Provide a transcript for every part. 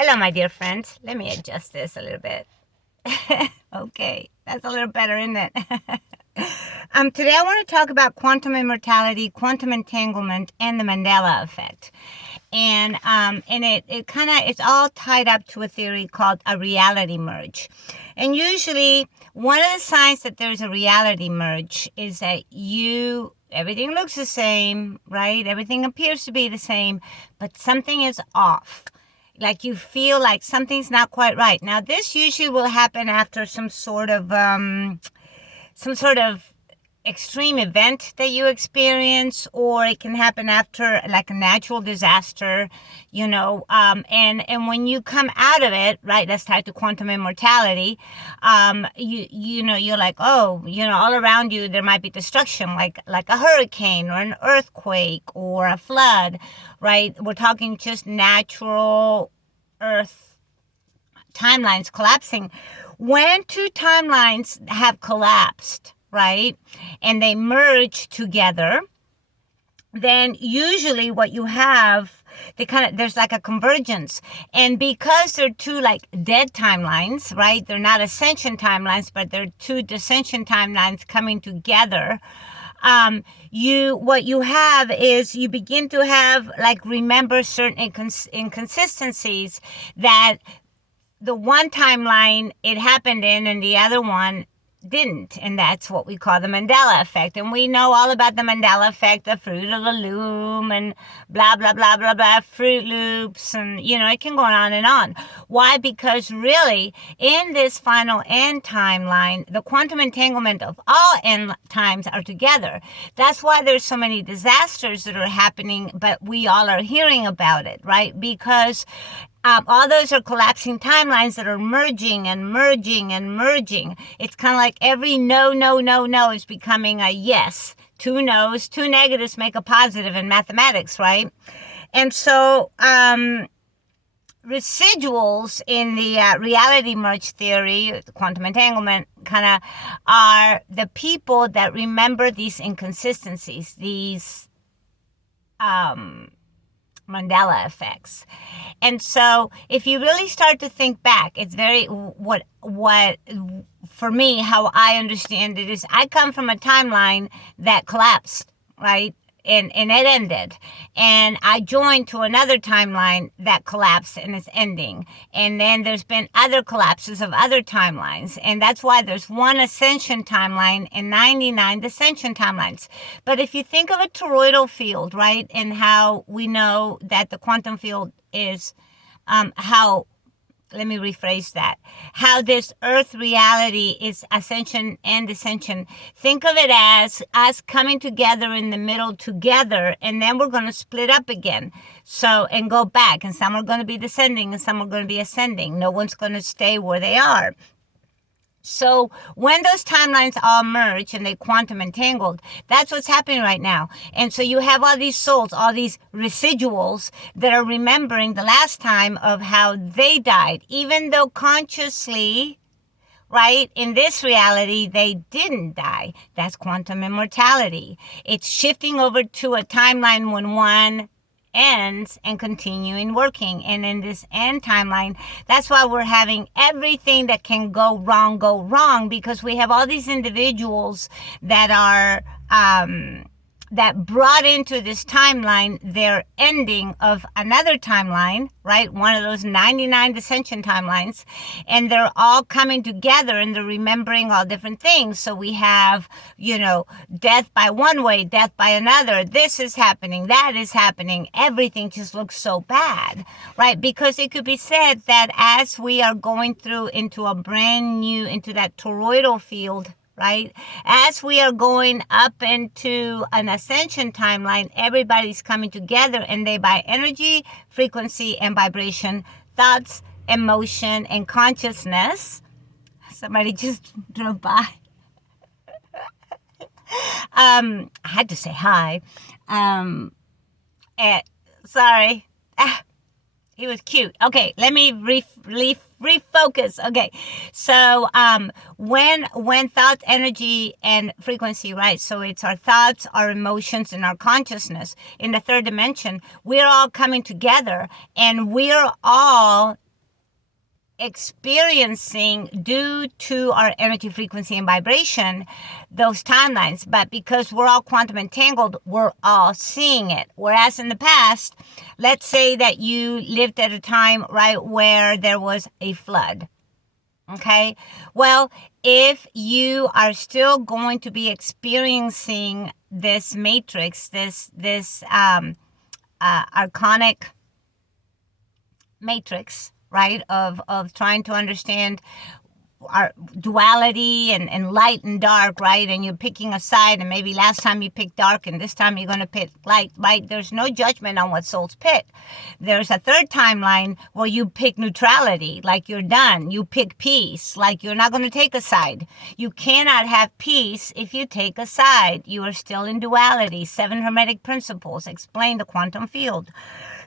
Hello, my dear friends. Let me adjust this a little bit. Okay, that's a little better, isn't it? Today I want to talk about quantum immortality, quantum entanglement, and the Mandela Effect. And it's all tied up to a theory called a reality merge. And usually, one of the signs that there's a reality merge is that everything looks the same, right? Everything appears to be the same, but something is off. Like you feel like something's not quite right. Now, this usually will happen after some sort of extreme event that you experience, or it can happen after like a natural disaster, and when you come out of it, right, that's tied to quantum immortality, you're like, oh, all around you there might be destruction, like a hurricane or an earthquake or a flood, right? We're talking just natural earth timelines collapsing. When two timelines have collapsed, right, and they merge together, then usually what you have, there's like a convergence. And because they're two like dead timelines, right, they're not ascension timelines, but they're two descension timelines coming together, what you have is you begin to have, like, remember certain inconsistencies that the one timeline it happened in and the other one didn't. And that's what we call the Mandela Effect. And we know all about the Mandela Effect, the Fruit of the Loom, and blah, blah, blah, blah, blah, Fruit Loops. And, it can go on and on. Why? Because really, in this final end timeline, the quantum entanglement of all end times are together. That's why there's so many disasters that are happening, but we all are hearing about it, right? Because all those are collapsing timelines that are merging and merging and merging. It's kind of like every no is becoming a yes. Two no's, two negatives make a positive in mathematics, right? And so residuals in the reality merge theory, the quantum entanglement, kind of are the people that remember these inconsistencies, these Mandela effects. And so if you really start to think back, it's very, what for me, how I understand it is, I come from a timeline that collapsed, right? And it ended. And I joined to another timeline that collapsed and is ending. And then there's been other collapses of other timelines. And that's why there's one ascension timeline and 99 descension timelines. But if you think of a toroidal field, right, and how we know that the quantum field is let me rephrase that. How this earth reality is ascension and descension. Think of it as us coming together in the middle together, and then we're going to split up again. And go back, and some are going to be descending and some are going to be ascending. No one's going to stay where they are. So when those timelines all merge and they quantum entangled, that's what's happening right now. And so you have all these souls, all these residuals that are remembering the last time of how they died, even though consciously, right, in this reality, they didn't die. That's quantum immortality. It's shifting over to a timeline when one ends and continuing working. And in this end timeline, that's why we're having everything that can go wrong, because we have all these individuals that are that brought into this timeline their ending of another timeline, right? One of those 99 descension timelines. And they're all coming together and they're remembering all different things. So we have, death by one way, death by another. This is happening, that is happening. Everything just looks so bad, right? Because it could be said that as we are going through into that toroidal field, right? As we are going up into an ascension timeline, everybody's coming together, and they, by energy, frequency, and vibration, thoughts, emotion, and consciousness. Somebody just drove by. I had to say hi. Sorry. He was cute. Okay, let me refocus. Okay, so when thoughts, energy, and frequency, right? So it's our thoughts, our emotions, and our consciousness in the third dimension. We're all coming together, and we're all experiencing, due to our energy, frequency, and vibration, those timelines. But because we're all quantum entangled, we're all seeing it. Whereas in the past, let's say that you lived at a time, right, where there was a flood. Okay, well, if you are still going to be experiencing this matrix, this archonic matrix, right, of trying to understand our duality and light and dark, right, and you're picking a side, and maybe last time you picked dark and this time you're going to pick light, right? There's no judgment on what souls pick. There's a third timeline where you pick neutrality, like you're done. You pick peace, like you're not going to take a side. You cannot have peace if you take a side. You are still in duality. 7 Hermetic Principles explain the quantum field.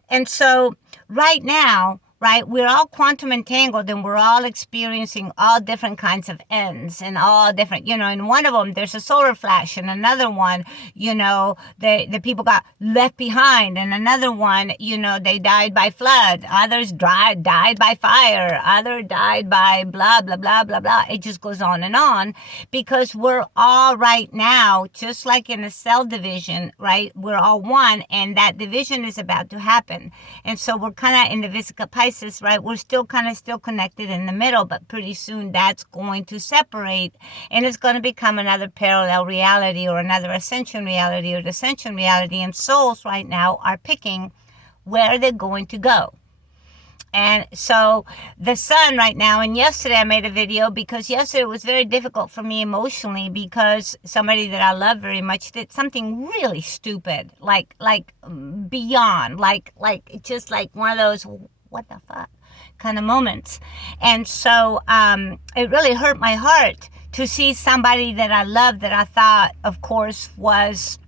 And so right now, right, we're all quantum entangled, and we're all experiencing all different kinds of ends and all different, in one of them, there's a solar flash, and another one, the people got left behind, and another one, they died by flood, others died by fire, others died by blah, blah, blah, blah, blah. It just goes on, because we're all right now, just like in a cell division, right, we're all one, and that division is about to happen. And so we're kind of in the Vesica Pisces, right? We're still connected in the middle, but pretty soon that's going to separate, and it's going to become another parallel reality, or another ascension reality, or descension reality. And souls right now are picking where they're going to go. And so the sun right now, and yesterday I made a video, because yesterday it was very difficult for me emotionally, because somebody that I love very much did something really stupid, like beyond, just like one of those what the fuck kind of moments. And so it really hurt my heart to see somebody that I loved, that I thought, of course, was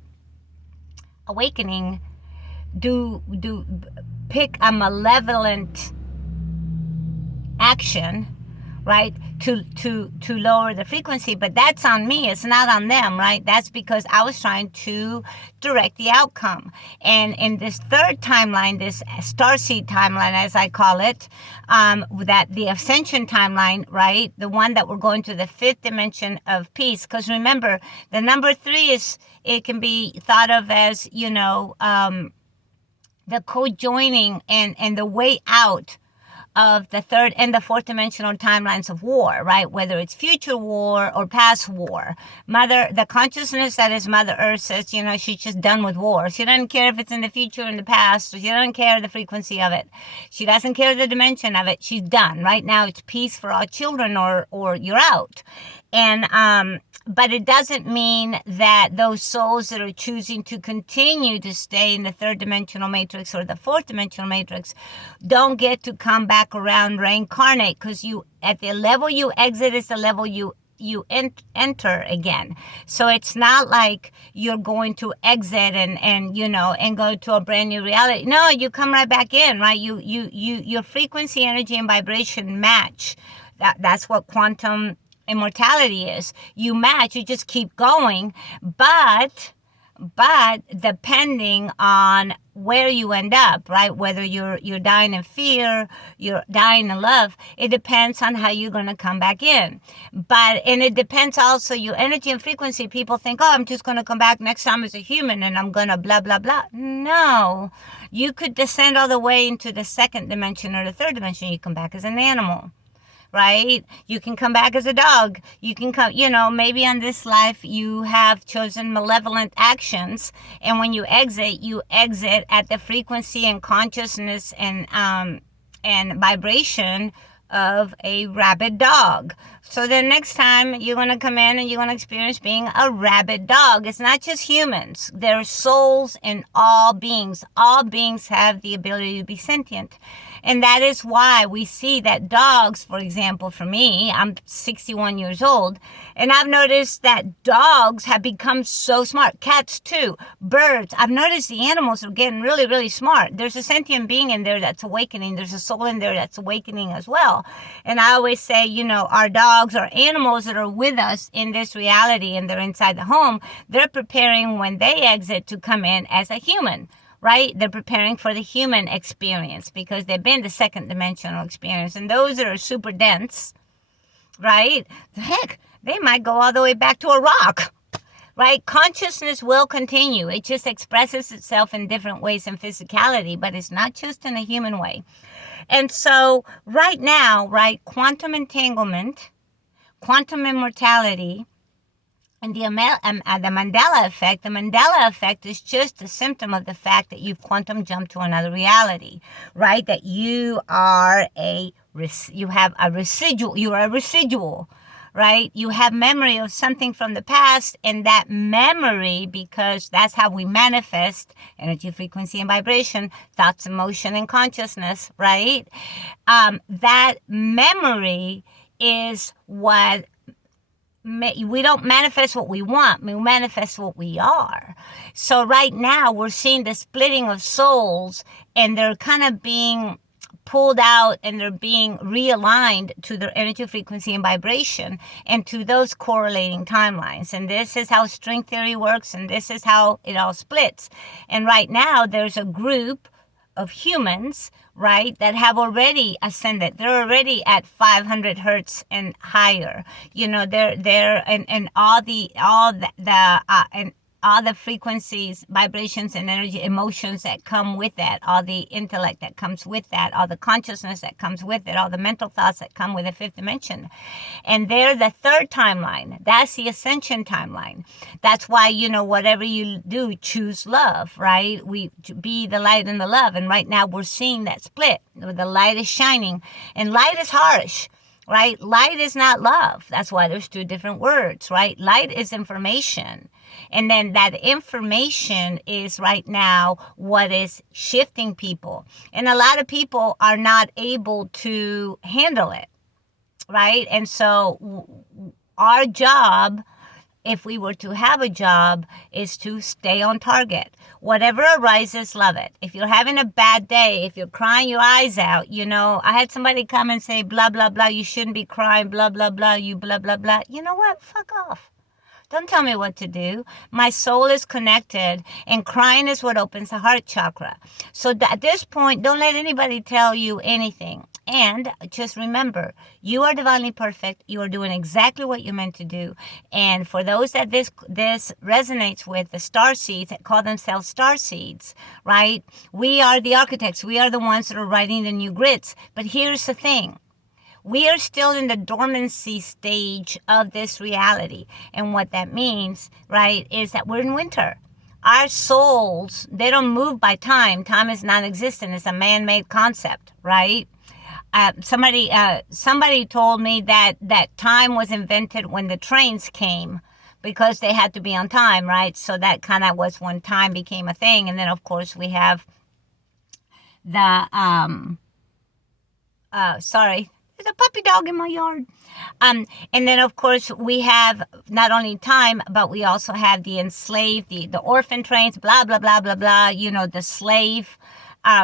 awakening, pick a malevolent action, right, to lower the frequency. But that's on me, it's not on them, right? That's because I was trying to direct the outcome. And in this third timeline, this starseed timeline, as I call it, that the ascension timeline, right, the one that we're going to the 5th dimension of peace. Because remember, the number 3 it can be thought of as, the co-joining and the way out of the 3rd and the 4th dimensional timelines of war, right? Whether it's future war or past war. The consciousness that is Mother Earth says, she's just done with war. She doesn't care if it's in the future or in the past. She doesn't care the frequency of it. She doesn't care the dimension of it. She's done. Right now it's peace for all children, or you're out. And but it doesn't mean that those souls that are choosing to continue to stay in the 3rd dimensional matrix or the 4th dimensional matrix don't get to come back around, reincarnate, because at the level you exit is the level you enter again. So it's not like you're going to exit and go to a brand new reality. No, you come right back in, right? Your frequency, energy, and vibration match. That's what quantum immortality is. You match, you just keep going, but depending on where you end up, right, whether you're dying in fear, you're dying in love, it depends on how you're going to come back in. And it depends also your energy and frequency. People think, I'm just going to come back next time as a human and I'm going to blah blah blah. No, you could descend all the way into the 2nd dimension or the 3rd dimension. You come back as an animal, right? You can come back as a dog. You can come, maybe on this life you have chosen malevolent actions, and when you exit at the frequency and consciousness and vibration of a rabid dog. So the next time you're going to come in and you're going to experience being a rabid dog. It's not just humans. There are souls in all beings. All beings have the ability to be sentient. And that is why we see that dogs, for example, for me, I'm 61 years old, and I've noticed that dogs have become so smart. Cats too, birds. I've noticed the animals are getting really, really smart. There's a sentient being in there that's awakening. There's a soul in there that's awakening as well. And I always say, our dogs are animals that are with us in this reality, and they're inside the home. They're preparing when they exit to come in as a human. right? They're preparing for the human experience because they've been the second dimensional experience. And those that are super dense, right? Heck, they might go all the way back to a rock, right? Consciousness will continue. It just expresses itself in different ways in physicality, but it's not just in a human way. And so right now, right, quantum entanglement, quantum immortality, and the Mandela Effect. The Mandela Effect is just a symptom of the fact that you've quantum jumped to another reality, right? That you are you are a residual, right? You have memory of something from the past, and that memory, because that's how we manifest energy, frequency, and vibration, thoughts, emotion, and consciousness, right? That memory is what we don't manifest what we want, we manifest what we are. So right now we're seeing the splitting of souls, and they're kind of being pulled out and they're being realigned to their energy, frequency, and vibration, and to those correlating timelines. And this is how string theory works, and this is how it all splits. And right now there's a group of humans, right, that have already ascended. They're already at 500 hertz and higher. You know, they're and all the frequencies, vibrations, and energy, emotions that come with that, all the intellect that comes with that, all the consciousness that comes with it, all the mental thoughts that come with the fifth dimension. And they're the third timeline. That's the ascension timeline. That's why, you know, whatever you do, choose love, right? We be the light and the love. And right now we're seeing that split. The light is shining, and light is harsh. Right? Light is not love. That's why there's two different words, right? Light is information. And then that information is right now what is shifting people. And a lot of people are not able to handle it, right? And so our job, if we were to have a job, is to stay on target. Whatever arises, love it. If you're having a bad day, if you're crying your eyes out, you know, I had somebody come and say, blah, blah, blah, you shouldn't be crying, blah, blah, blah, you blah, blah, blah. You know what? Fuck off. Don't tell me what to do. My soul is connected, and crying is what opens the heart chakra. So at this point, don't let anybody tell you anything. And just remember, you are divinely perfect. You are doing exactly what you're meant to do. And for those that this resonates with, the star seeds that call themselves star seeds, right? We are the architects. We are the ones that are writing the new grids. But here's the thing. We are still in the dormancy stage of this reality. And what that means, right, is that we're in winter. Our souls, they don't move by time. Time is non-existent. It's a man-made concept, right? Somebody told me that time was invented when the trains came, because they had to be on time, right? So that kind of was when time became a thing. And then, of course, we have the, there's a puppy dog in my yard. And then, of course, we have not only time, but we also have the enslaved, the orphan trains, blah, blah, blah, blah, blah, you know, the slave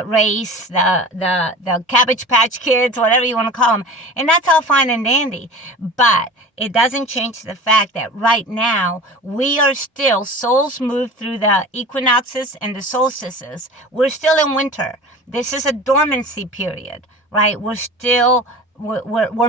race, the Cabbage Patch Kids, whatever you want to call them. And that's all fine and dandy. But it doesn't change the fact that right now we are still, souls move through the equinoxes and the solstices. We're still in winter. This is a dormancy period, right? We're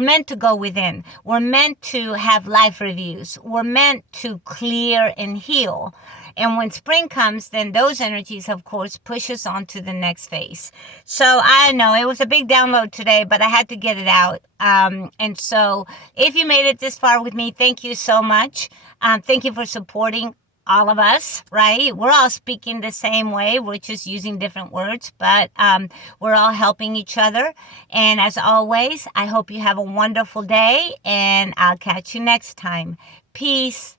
meant to go within. We're meant to have life reviews. We're meant to clear and heal. And when spring comes, then those energies, of course, push us on to the next phase. So I know it was a big download today, but I had to get it out. And so if you made it this far with me, thank you so much. Thank you for supporting all of us, right? We're all speaking the same way. We're just using different words, but we're all helping each other. And as always, I hope you have a wonderful day, and I'll catch you next time. Peace.